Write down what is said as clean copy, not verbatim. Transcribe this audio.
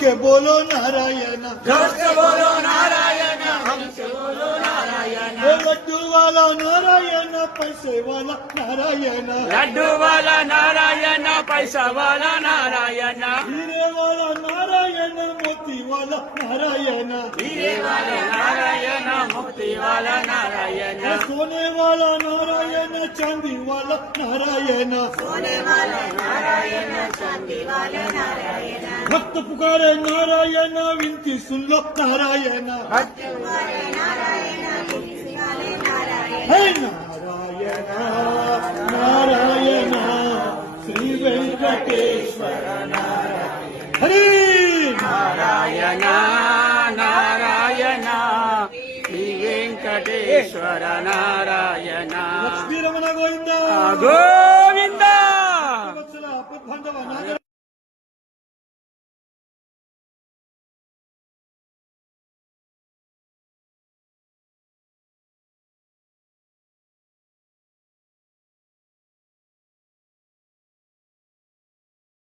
के बोलो नारायण, जोर से बोलो नारायण, हमसे बोलो नारायण। लड्डू वाला नारायण, पैसे वाला नारायण, लड्डू वाला नारायण, पैसा वाला नारायण, हीरे वाला नारायण, मोती वाला नारायण, हीरे वाला नारायण, मुक्ति वाला नारायण, सोने वाला नारायण, चांदी वाला नारायण, सोने वाला नारायण, चांदी वाला नारायण, भक्त पुकारे नारायण, विनती सुन लो नारायण, भक्त वाले नारायण, विनती वाले नारायण। हे नारायण नारायण श्री वेंकटेश्वर नारायण, हरि नारायण नारायण, श्री वेंकटेश्वर नारायण। लक्ष्मी रमण गोविंद गो